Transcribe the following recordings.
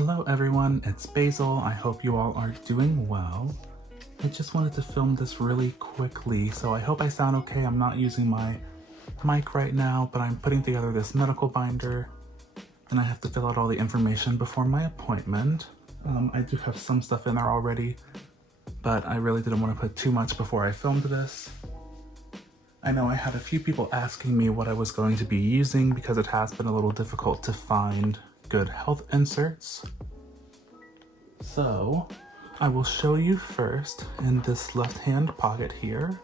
Hello everyone, it's Basil. I hope you all are doing well. I just wanted to film this really quickly, so I hope I sound okay. I'm not using my mic right now, but I'm putting together this medical binder and I have to fill out all the information before my appointment. I do have some stuff in there already, but I really didn't want to put too much before I filmed this. I know I had a few people asking me what I was going to be using because it has been a little difficult to find good health inserts. So I will show you first in this left-hand pocket here.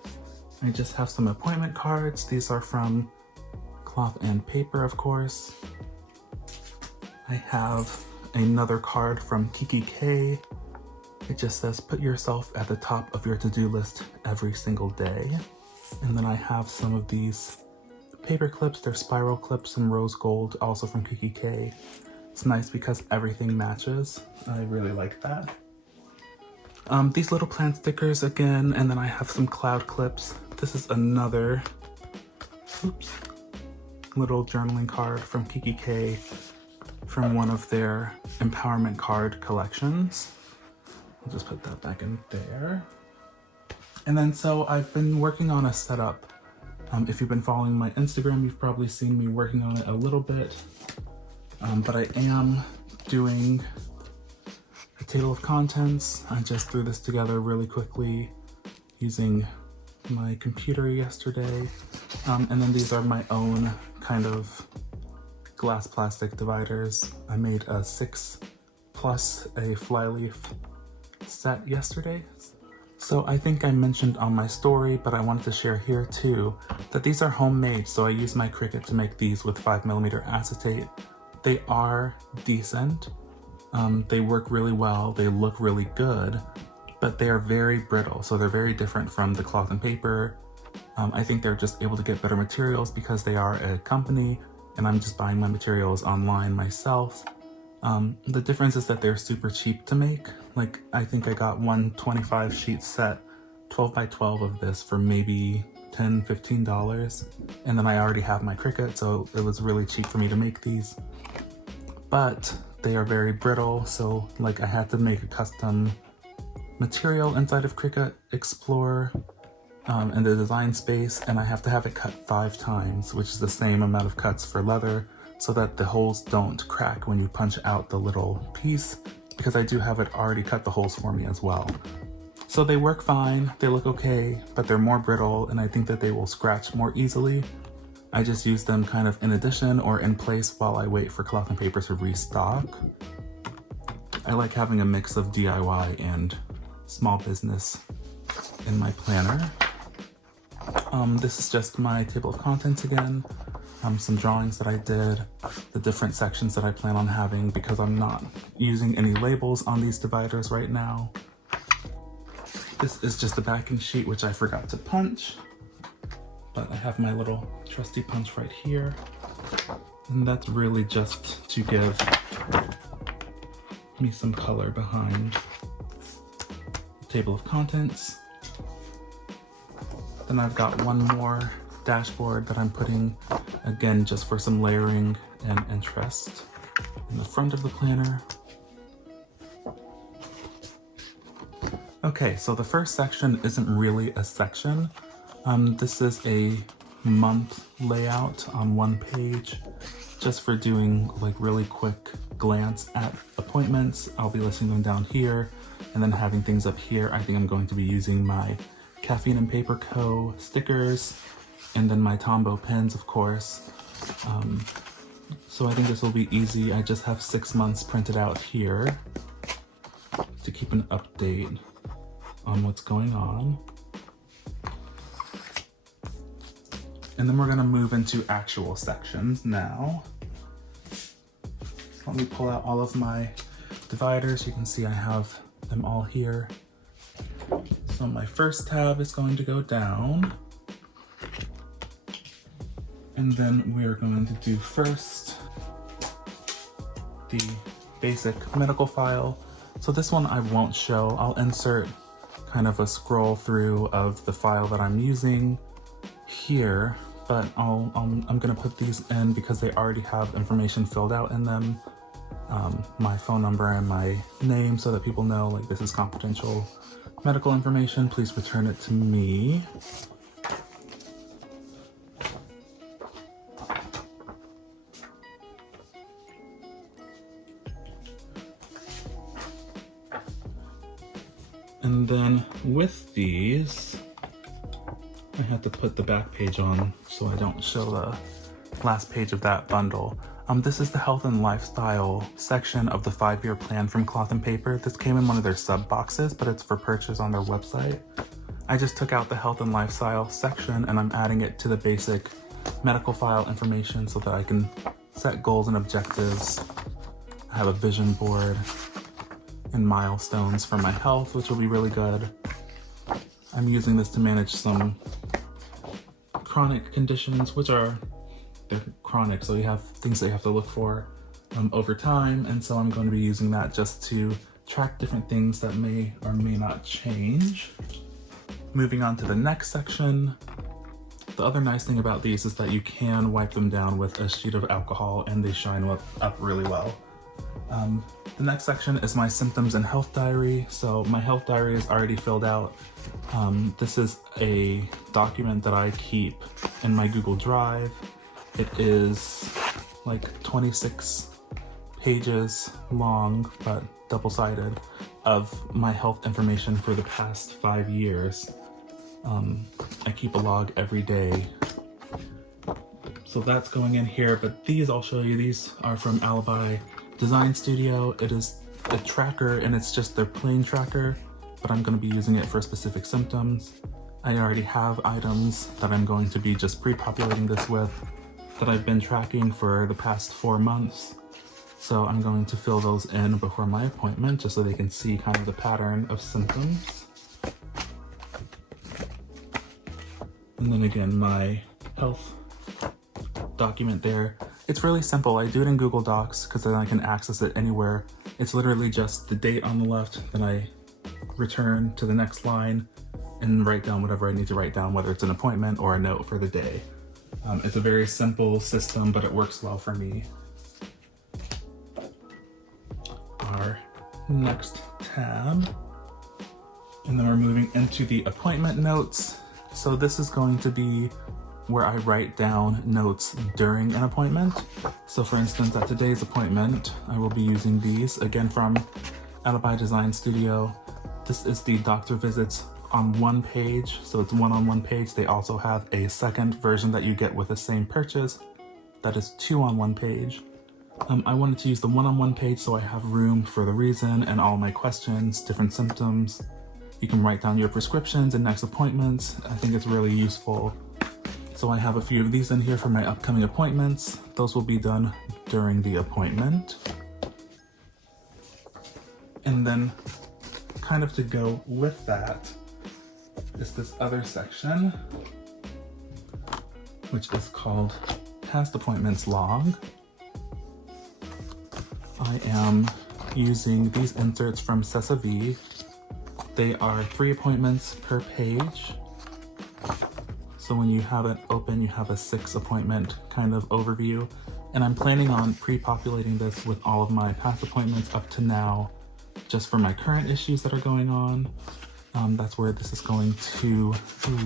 I just have some appointment cards. These are from Cloth and Paper, of course. I have another card from K. It just says, put yourself at the top of your to-do list every single day. And then I have some of these paper clips. They're spiral clips in rose gold, also from K. It's nice because everything matches. I really like that. These little plant stickers again, and then I have some cloud clips. This is another little journaling card from K from one of their empowerment card collections. I'll just put that back in there. And then so I've been working on a setup. If you've been following my Instagram, you've probably seen me working on it a little bit. But I am doing a table of contents. I just threw this together really quickly using my computer yesterday. And then these are my own kind of glass plastic dividers. I made a 6 plus a flyleaf set yesterday. So I think I mentioned on my story, but I wanted to share here too, that these are homemade. So I used my Cricut to make these with 5mm acetate. They are decent. They work really well. They look really good, but they are very brittle. So they're very different from the Cloth and Paper. I think they're just able to get better materials because they are a company and I'm just buying my materials online myself. The difference is that they're super cheap to make. Like, I think I got one 25 sheet set, 12 by 12 of this for maybe $10, $15. And then I already have my Cricut, so it was really cheap for me to make these. But they are very brittle, so like I had to make a custom material inside of Cricut Explorer in the design space, and I have to have it cut 5 times, which is the same amount of cuts for leather, so that the holes don't crack when you punch out the little piece, because I do have it already cut the holes for me as well. So they work fine, they look okay, but they're more brittle, and I think that they will scratch more easily. I just use them kind of in addition or in place while I wait for Cloth and Paper to restock. I like having a mix of DIY and small business in my planner. This is just my table of contents again. Some drawings that I did, the different sections that I plan on having because I'm not using any labels on these dividers right now. This is just a backing sheet which I forgot to punch, but I have my little trusty punch right here. And that's really just to give me some color behind the table of contents. Then I've got one more dashboard that I'm putting, again, just for some layering and interest in the front of the planner. Okay, so the first section isn't really a section. This is a month layout on one page, just for doing like really quick glance at appointments. I'll be listing them down here and then having things up here. I think I'm going to be using my Caffeine and Paper Co. stickers and then my Tombow pens, of course. So I think this will be easy. I just have 6 months printed out here to keep an update on what's going on. And then we're gonna move into actual sections now. So let me pull out all of my dividers. You can see I have them all here. So my first tab is going to go down. And then we are going to do first the basic medical file. So this one I won't show. I'll insert kind of a scroll through of the file that I'm using here, but I'm gonna put these in because they already have information filled out in them. my phone number and my name so that people know like this is confidential medical information. Please return it to me. And then with these, I had to put the back page on so I don't show the last page of that bundle. This is the health and lifestyle section of the 5-year plan from Cloth and Paper. This came in one of their sub boxes, but it's for purchase on their website. I just took out the health and lifestyle section and I'm adding it to the basic medical file information so that I can set goals and objectives. I have a vision board and milestones for my health, which will be really good. I'm using this to manage some chronic conditions, which are they're chronic, so you have things that you have to look for over time, and so I'm going to be using that just to track different things that may or may not change. Moving on to the next section, the other nice thing about these is that you can wipe them down with a sheet of alcohol and they shine up really well. The next section is my symptoms and health diary. So my health diary is already filled out. This is a document that I keep in my Google Drive. It is like 26 pages long, but double-sided, of my health information for the past 5 years. I keep a log every day. So that's going in here, but these I'll show you. These are from Alibi Design Studio. It is a tracker and it's just their plain tracker, but I'm going to be using it for specific symptoms. I already have items that I'm going to be just pre-populating this with that I've been tracking for the past 4 months. So I'm going to fill those in before my appointment just so they can see kind of the pattern of symptoms. And then again, my health document there. It's really simple. I do it in Google Docs because then I can access it anywhere. It's literally just the date on the left, then I return to the next line and write down whatever I need to write down, whether it's an appointment or a note for the day. It's a very simple system, but it works well for me. Our next tab, and then we're moving into the appointment notes. So this is going to be where I write down notes during an appointment. So for instance, at today's appointment, I will be using these, again from Alibi Design Studio. This is the doctor visits on one page, so it's one-on-one page. They also have a second version that you get with the same purchase that is 2-on-1 page. I wanted to use the one-on-one page so I have room for the reason and all my questions, different symptoms. You can write down your prescriptions and next appointments. I think it's really useful. So I have a few of these in here for my upcoming appointments. Those will be done during the appointment. And then kind of to go with that is this other section, which is called Past Appointments Log. I am using these inserts from Sesavi. They are 3 appointments per page. So when you have it open, you have a 6 appointment kind of overview. And I'm planning on pre-populating this with all of my past appointments up to now, just for my current issues that are going on. That's where this is going to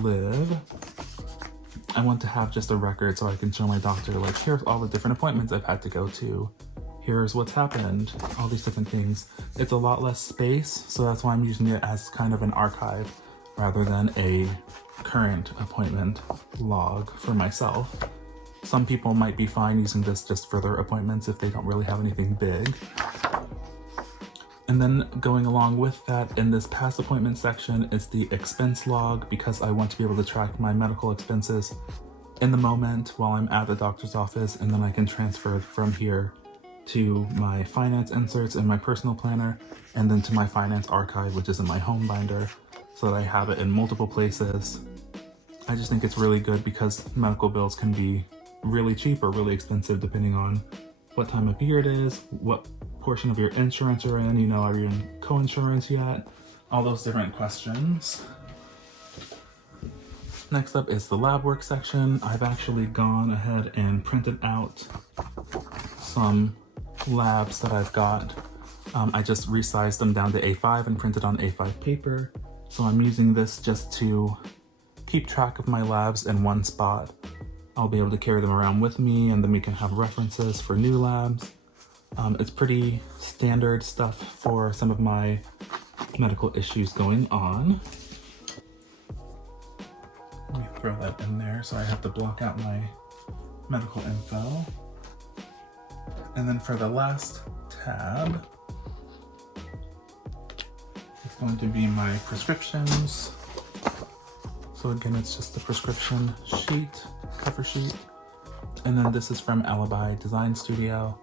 live. I want to have just a record so I can show my doctor, like, here's all the different appointments I've had to go to. Here's what's happened, all these different things. It's a lot less space, so that's why I'm using it as kind of an archive rather than a current appointment log for myself. Some people might be fine using this just for their appointments if they don't really have anything big. And then going along with that, in this past appointment section is the expense log, because I want to be able to track my medical expenses in the moment while I'm at the doctor's office, and then I can transfer from here to my finance inserts in my personal planner, and then to my finance archive, which is in my home binder, so that I have it in multiple places. I just think it's really good because medical bills can be really cheap or really expensive depending on what time of year it is, what portion of your insurance you're in, you know, are you in co-insurance yet? All those different questions. Next up is the lab work section. I've actually gone ahead and printed out some labs that I've got, I just resized them down to A5 and printed on A5 paper. So I'm using this just to keep track of my labs in one spot. I'll be able to carry them around with me, and then we can have references for new labs. It's pretty standard stuff for some of my medical issues going on. Let me throw that in there so I have to block out my medical info. And then for the last tab, it's going to be my prescriptions. So again, it's just the prescription sheet, cover sheet. And then this is from Alibi Design Studio,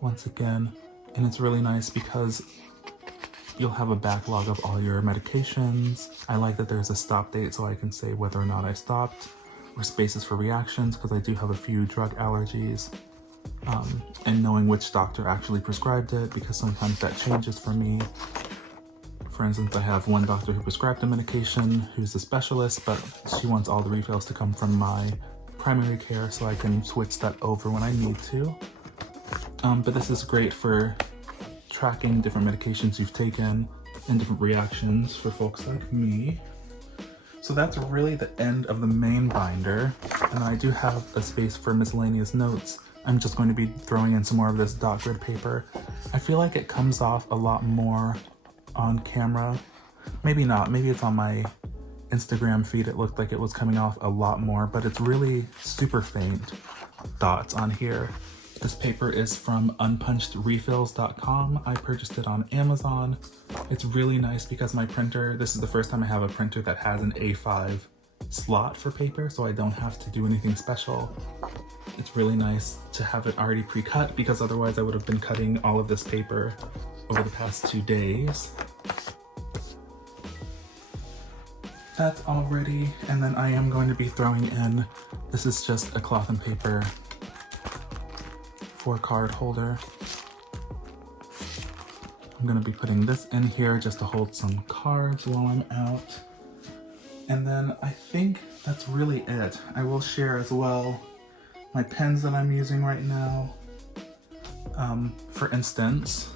once again. And it's really nice because you'll have a backlog of all your medications. I like that there's a stop date so I can say whether or not I stopped, or spaces for reactions because I do have a few drug allergies. And knowing which doctor actually prescribed it, because sometimes that changes for me. For instance, I have one doctor who prescribed a medication who's a specialist, but she wants all the refills to come from my primary care so I can switch that over when I need to. But this is great for tracking different medications you've taken and different reactions for folks like me. So that's really the end of the main binder. And I do have a space for miscellaneous notes. I'm just going to be throwing in some more of this dot grid paper. I feel like it comes off a lot more on camera. Maybe not, maybe it's on my Instagram feed. It looked like it was coming off a lot more, but it's really super faint dots on here. This paper is from unpunchedrefills.com. I purchased it on Amazon. It's really nice because my printer, this is the first time I have a printer that has an A5 slot for paper, so I don't have to do anything special. It's really nice to have it already pre-cut because otherwise I would have been cutting all of this paper over the past 2 days. That's all ready, and then I am going to be throwing in, this is just a cloth and paper 4-card holder. I'm gonna be putting this in here just to hold some cards while I'm out. And then I think that's really it. I will share as well my pens that I'm using right now. For instance,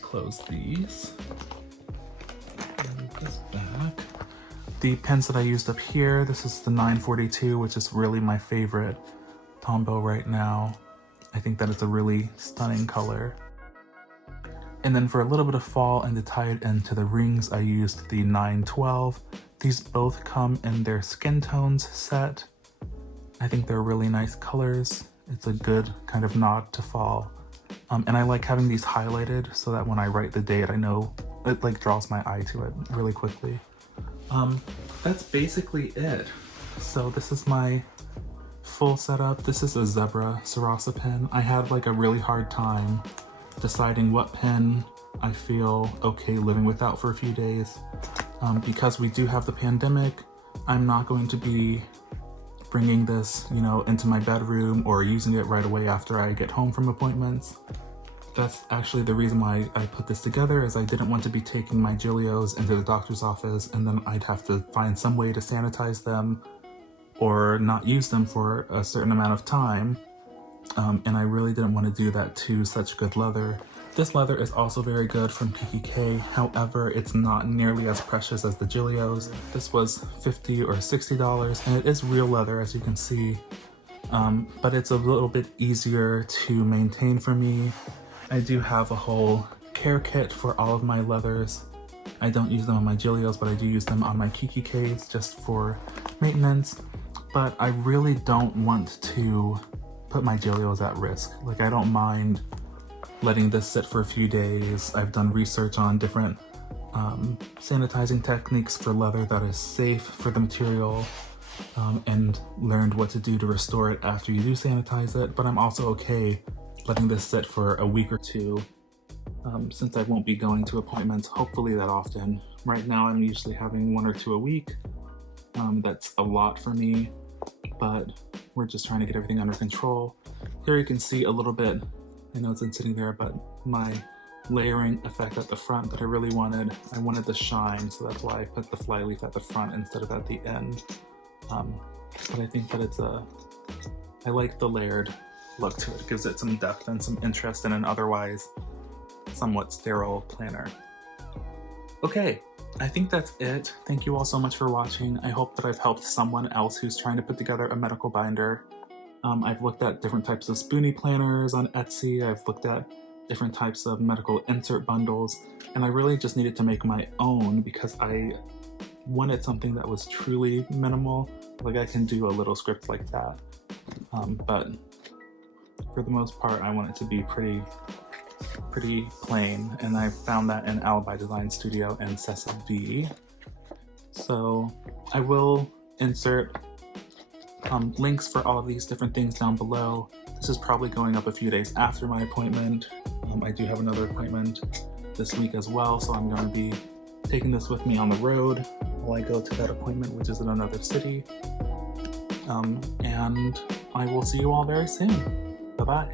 close these. Move this back. The pens that I used up here, this is the 942, which is really my favorite Tombow right now. I think that it's a really stunning color. And then for a little bit of fall and to tie it into the rings, I used the 912. These both come in their skin tones set. I think they're really nice colors. It's a good kind of nod to fall. And I like having these highlighted so that when I write the date, I know it like draws my eye to it really quickly. That's basically it. So this is my full setup. This is a Zebra Sarasa pen. I had like a really hard time deciding what pen I feel okay living without for a few days. Because we do have the pandemic, I'm not going to be bringing this, you know, into my bedroom or using it right away after I get home from appointments. That's actually the reason why I put this together, is I didn't want to be taking my Gilios into the doctor's office and then I'd have to find some way to sanitize them or not use them for a certain amount of time. And I really didn't want to do that to such good leather. This leather is also very good from PKK, however, it's not nearly as precious as the Gilios. This was $50 or $60, and it is real leather, as you can see, but it's a little bit easier to maintain for me. I do have a whole care kit for all of my leathers. I don't use them on my Gilios, but I do use them on my PKKs just for maintenance. But I really don't want to put my Gilios at risk. Like, I don't mind letting this sit for a few days. I've done research on different sanitizing techniques for leather that is safe for the material, and learned what to do to restore it after you do sanitize it. But I'm also okay letting this sit for a week or two, since I won't be going to appointments hopefully that often. Right now I'm usually having 1 or 2 a week. That's a lot for me, but we're just trying to get everything under control. Here you can see a little bit, I know it's been sitting there, but my layering effect at the front that I really wanted. I wanted the shine, so that's why I put the flyleaf at the front instead of at the end. But I think that I like the layered look to it. It gives it some depth and some interest in an otherwise somewhat sterile planner. Okay, I think that's it. Thank you all so much for watching. I hope that I've helped someone else who's trying to put together a medical binder. I've looked at different types of spoonie planners on Etsy. I've looked at different types of medical insert bundles, and I really just needed to make my own because I wanted something that was truly minimal. Like, I can do a little script like that, but for the most part I want it to be pretty plain, and I found that in Alibi Design Studio and Cessa V. So I will insert links for all of these different things down below. This is probably going up a few days after my appointment. I do have another appointment this week as well, so I'm going to be taking this with me on the road while I go to that appointment, which is in another city. And I will see you all very soon. Bye-bye.